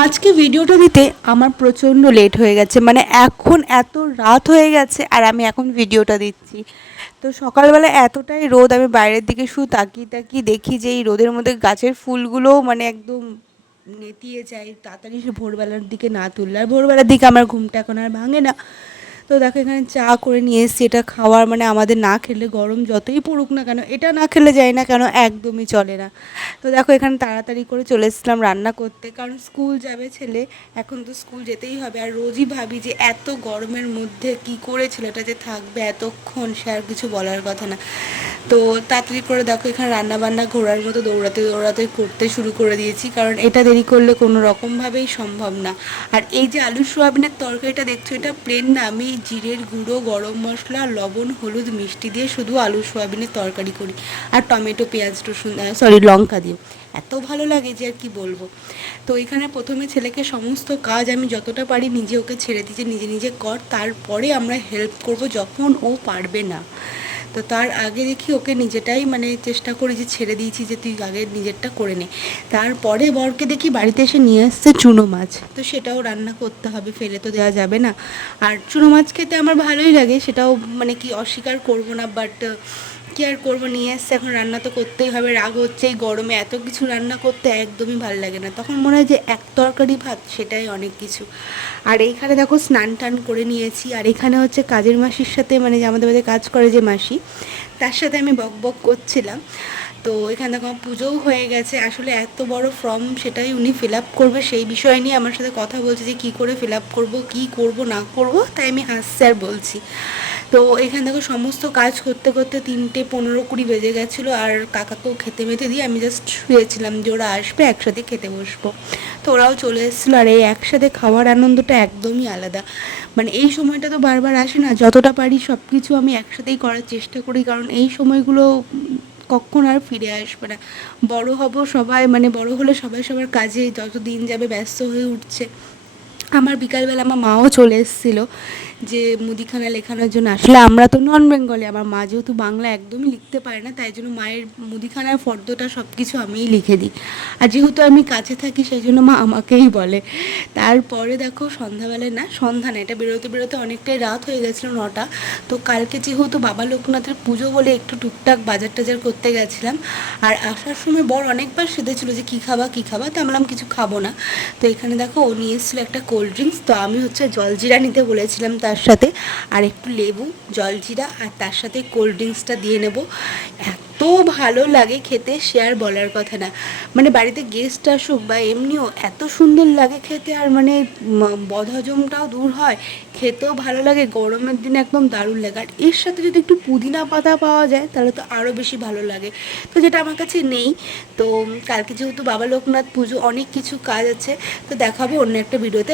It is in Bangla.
আজকে ভিডিওটা দিতে আমার প্রচণ্ড লেট হয়ে গেছে, মানে এখন এত রাত হয়ে গেছে আর আমি এখন ভিডিওটা দিচ্ছি। তো সকালবেলা এতটাই রোদ, আমি বাইরের দিকে শুধু তাকিয়ে তাকিয়ে দেখি যে এই রোদের মধ্যে গাছের ফুলগুলোও মানে একদম নেতিয়ে যায় তাড়াতাড়ি, সে ভোরবেলার দিকে না তুললে। আর ভোরবেলার দিকে আমার ঘুমটা এখন আর ভাঙে না। তো দেখো এখানে চা করে নিয়ে এসেছি, এটা খাওয়ার মানে আমাদের না খেলে, গরম যতই পড়ুক না কেন, এটা না খেলে যায় না কেন, একদমই চলে না। তো দেখো এখানে তাড়াতাড়ি করে চলে এসেছিলাম রান্না করতে, কারণ স্কুল যাবে ছেলে, এখন তো স্কুল যেতেই হবে। আর রোজই ভাবি যে এত গরমের মধ্যে কি করে ছেলেটা যে থাকবে এতক্ষণ, সে আর কিছু বলার কথা না। তো তাড়াতাড়ি করে দেখো এখানে রান্নাবান্না ঘোরার মতো দৌড়াতে দৌড়াতে করতে শুরু করে দিয়েছি, কারণ এটা দেরি করলে কোনো রকমভাবেই সম্ভব না। আর এই যে আলু সোয়াবিনের তরকারিটা দেখছো, এটা প্লেন না, আমি জিরের গুঁড়ো, গরম মশলা, লবণ, হলুদ, মিষ্টি দিয়ে শুধু আলু সোয়াবিনের তরকারি করি। আর টমেটো, পেঁয়াজ, রসুন, লঙ্কা দিয়ে এত ভালো লাগে যে আর কি বলবো। তো এখানে প্রথমে ছেলেকে সমস্ত কাজ আমি যতটা পারি নিজে ওকে ছেড়ে দিয়েছি, নিজে নিজে কর, তারপরে আমরা হেল্প করব যখন ও পারবে না। তো তার আগে দেখি ওকে নিজেটাই মানে চেষ্টা করি যে ছেড়ে দিয়েছি যে তুই আগে নিজেরটা করে নে। তারপরে বরকে দেখি বাড়িতে এসে নিয়ে আসছে চুনো মাছ, তো সেটাও রান্না করতে হবে, ফেলে তো দেওয়া যাবে না। আর চুনো মাছ খেতে আমার ভালোই লাগে, সেটাও মানে কি অস্বীকার করব না, বাট কী আর করবো, নিয়ে এসছে, এখন রান্না তো করতেই হবে। রাগ হচ্ছে এই গরমে এত কিছু রান্না করতে একদমই ভালো লাগে না, তখন মনে হয় যে এক তরকারি ভাত সেটাই অনেক কিছু। আর এইখানে দেখো স্নান টান করে নিয়েছি, আর এখানে হচ্ছে কাজের মাসির সাথে, মানে যে আমাদের বাড়িতে কাজ করে যে মাসি, তার সাথে আমি বক বক করছিলাম। তো এখানে দেখো আমার পুজোও হয়ে গেছে, আসলে এত বড় ফর্ম সেটাই উনি ফিল আপ করবে, সেই বিষয় নিয়ে আমার সাথে কথা বলছে যে কী করে ফিল আপ করবো, কী করবো না করবো, তাই আমি হাসছি আর বলছি। তো এখানে দেখো সমস্ত কাজ করতে করতে 3:15-20 বেজে গেছিলো, আর কাকাকেও খেতে মেতে দিয়ে আমি জাস্ট শুয়েছিলাম যে ওরা আসবে একসাথে খেতে বসবো। তো ওরাও চলে এসেছিলো, আর এই একসাথে খাওয়ার আনন্দটা একদমই আলাদা। মানে এই সময়টা তো বারবার আসে না, যতটা পারি সব কিছু আমি একসাথেই করার চেষ্টা করি, কারণ এই সময়গুলো কখন আর ফিরে আসবে না। বড় হব সবাই, মানে বড় হলে সবাই সবার কাজে যত দিন যাবে ব্যস্ত হয়ে উঠছে। আমার বিকালবেলা আমার মাও চলে এসেছিলো যে মুদিখানা লেখানোর জন্য। আসলে আমরা তো নন বেঙ্গলি, আমার মা যেহেতু বাংলা একদমই লিখতে পারে না, তাই জন্য মায়ের মুদিখানার ফর্দটা সব কিছু আমিই লিখে দিই। আর যেহেতু আমি কাছে থাকি সেই জন্য মা আমাকেই বলে। তারপরে দেখো সন্ধ্যাবেলায়, না সন্ধ্যা না, এটা বেরোতে বেরোতে অনেকটাই রাত হয়ে গেছিলো, 9টা। তো কালকে যেহেতু বাবা লোকনাথের পুজো বলে একটু টুকটাক বাজার টাজার করতে গেছিলাম। আর আসার সময় বর অনেকবার সেধেছিলো যে কী খাবা কী খাবা, তো আমি কিছু খাবো না। তো এখানে দেখো ও নিয়ে এসেছিলো একটা কোল্ড ড্রিঙ্কস, তো আমি হচ্ছে জলজিরা নিতে বলেছিলাম তার সাথে, আর একটু লেবু, জলজিরা, আর তার সাথে কোল্ড ড্রিঙ্কসটা দিয়ে নেব। এত ভালো লাগে খেতে, সে আর বলার কথা না। মানে বাড়িতে গেস্ট আসুক বা এমনিও এত সুন্দর লাগে খেতে, আর মানে বদহজমটাও দূর হয়, খেতেও ভালো লাগে, গরমের দিনে একদম দারুণ লাগে। আর এর সাথে যদি একটু পুদিনা পাতা পাওয়া যায় তাহলে তো আরও বেশি ভালো লাগে, তো যেটা আমার কাছে নেই। তো কালকে যেহেতু বাবা লোকনাথ পুজো, অনেক কিছু কাজ আছে, তো দেখাবো অন্য একটা ভিডিওতে।